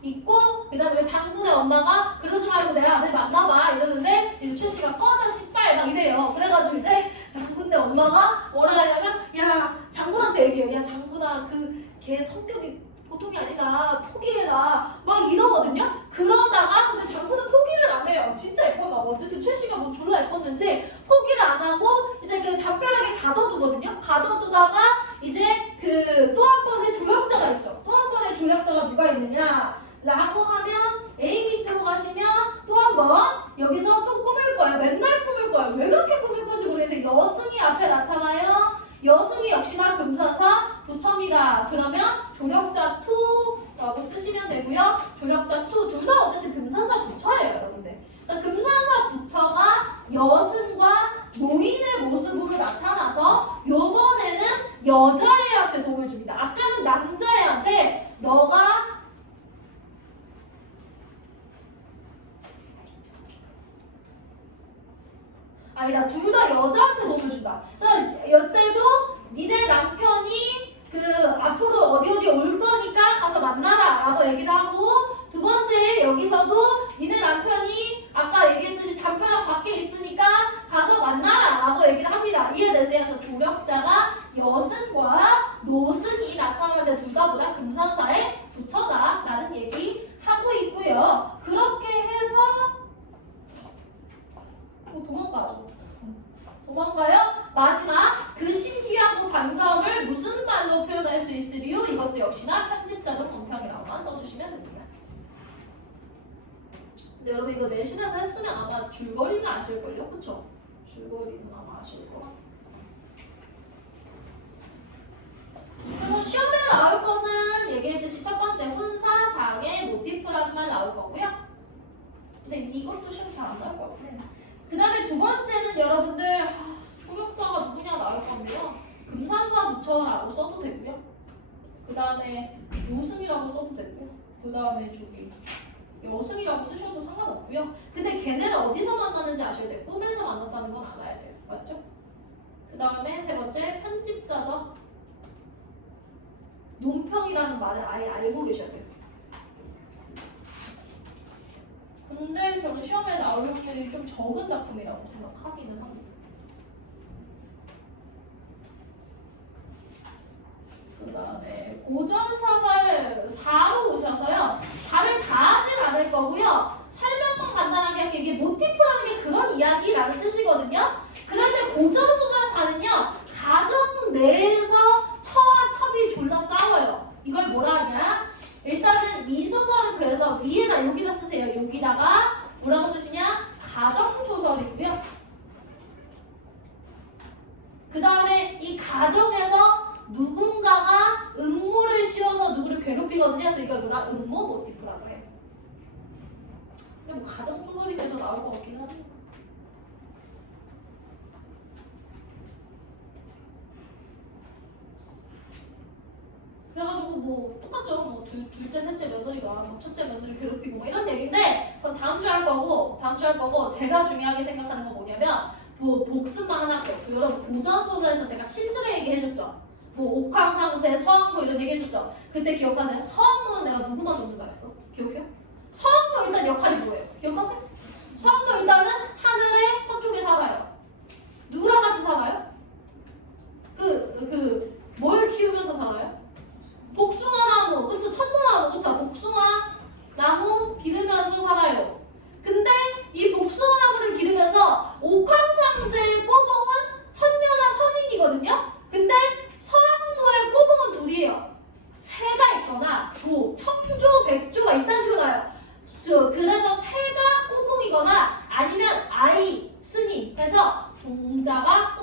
있고 그다음에 장군의 엄마가 그러지 말고 내 아들 만나봐 이러는데 이제 최 씨가 꺼져 씨발 막 이래요. 그래가지고 이제 장군의 엄마가 뭐라 하냐면 야 장군한테 얘기해요. 야 장군아 그 걔 성격이 보통이 아니다. 포기해라. 막 이러거든요. 그러다가 근데 장군은 포기를 안 해요. 진짜 예뻐나. 어쨌든 최 씨가 뭐 졸라 예뻤는지 포기를 안 하고 이제 그 담벼락에 가둬두거든요. 가둬두다가 이제 그 또 한 번의 조력자가 있죠. 또 한 번의 조력자가 누가 있느냐? 라고 하면 A 밑으로 가시면 또 한 번 여기서 또 꾸밀 거예요. 맨날 꾸밀 거예요. 왜 그렇게 꾸밀 건지 모르겠는데 여승이 앞에 나타나요. 여승이 역시나 금산사 부처입니다. 그러면 조력자 2라고 쓰시면 되고요. 조력자 2 둘 다 어쨌든 금산사 부처예요, 여러분들. 자, 금산사 부처가 여승과 노인의 모습으로 나타나서 요번에는 여자애한테 도움을 줍니다. 아까는 남자애한테 너가 아니다 둘 다 여자한테 도움을 준다. 자, 이때도 니네 남편이 그 앞으로 어디 올 거니까 가서 만나라 라고 얘기를 하고 두 번째 여기서도 니네 남편이 아까 얘기했듯이 담벼락 밖에 있으니까 가서 만나라 라고 얘기를 합니다. 이해되세요? 그래서 조력자가 여승과 노승이 나타나는데 둘 다 보다 금산사의 부처다 라는 얘기 하고 있고요. 그렇게 해서 도망가요? 마지막 그 신기하고 반가움을 무슨 말로 표현할 수 있으리요? 이것도 역시나 편집자적 논평이라고만 써주시면 됩니다. 근데 여러분 이거 내신에서 했으면 아마 줄거리는 아실걸요? 그쵸? 줄거리는 아마 아실 거. 그래서 시험에 나올 것은 얘기했듯이 첫 번째 혼사, 장애, 모티프라는 말 나올 거고요. 근데 이것도 시험 잘 안 나올 것 같아요. 그 다음에 두 번째는 여러분들 조력자가 누구냐 나올 건데요. 금산사 부처라고 써도 되고요. 그 다음에 요승이라고 써도 되고 그 다음에 저기 여승이라고 쓰셔도 상관없고요. 근데 걔네를 어디서 만나는지 아셔야 돼요. 꿈에서 만났다는 건 알아야 돼요. 맞죠? 그 다음에 세 번째 편집자죠. 논평이라는 말을 아예 알고 계셔야 돼요. 근데 저는 시험에 나올 확률이 좀 적은 작품이라고 생각하기는 합니다. 그 다음에 고전사설 4로 오셔서요. 4를 다 하진 않을 거고요. 설명만 간단하게 할게요. 이게 모티프라는 게 그런 이야기라는 뜻이거든요. 그런데 고전소설 4는요. 가정 내에서 처와 첩이 졸라 싸워요. 이걸 뭐라 하냐? 일단은 이 소설은 그래서 위에다 여기다 쓰세요. 여기다가 뭐라고 쓰시냐? 가정소설이고요. 그 다음에 이 가정에서 누군가가 음모를 씌워서 누구를 괴롭히거든요. 그래서 이걸 뭐라? 음모 모티프라고 해요. 근데 뭐 가정소설이 돼서 나올 것 같긴 하네요. 그래가지고 뭐 똑같죠. 뭐 둘째, 셋째 며느리가 뭐 첫째 며느리 괴롭히고 뭐 이런 얘기인데 그건 다음 주에 할 거고 제가 중요하게 생각하는 건 뭐냐면 뭐 복습만 하나 할게요. 여러분 고전 소설에서 제가 신들의 얘기 해줬죠. 뭐 옥황상제, 서왕모 이런 얘기 해줬죠. 그때 기억하세요? 서왕모는 내가 누구만 돕는다 했어? 기억해요? 서왕모 일단 역할이 뭐예요? 기억하세요? 서왕모 일단은 하늘의 서쪽에 살아요. 누구랑 같이 살아요? 뭘 키우면서 살아요? 복숭아나무, 그쵸? 천도나무, 그쵸? 복숭아 나무 기르면서 살아요. 근데 이 복숭아나무를 기르면서 옥황상제의 꼬봉은 선녀나 선인이거든요. 근데 서왕모의 꼬봉은 둘이에요. 새가 있거나 청조, 백조가 이딴 식으로 나요. 그래서 새가 꼬봉이거나 아니면 아이, 스님 해서 동자가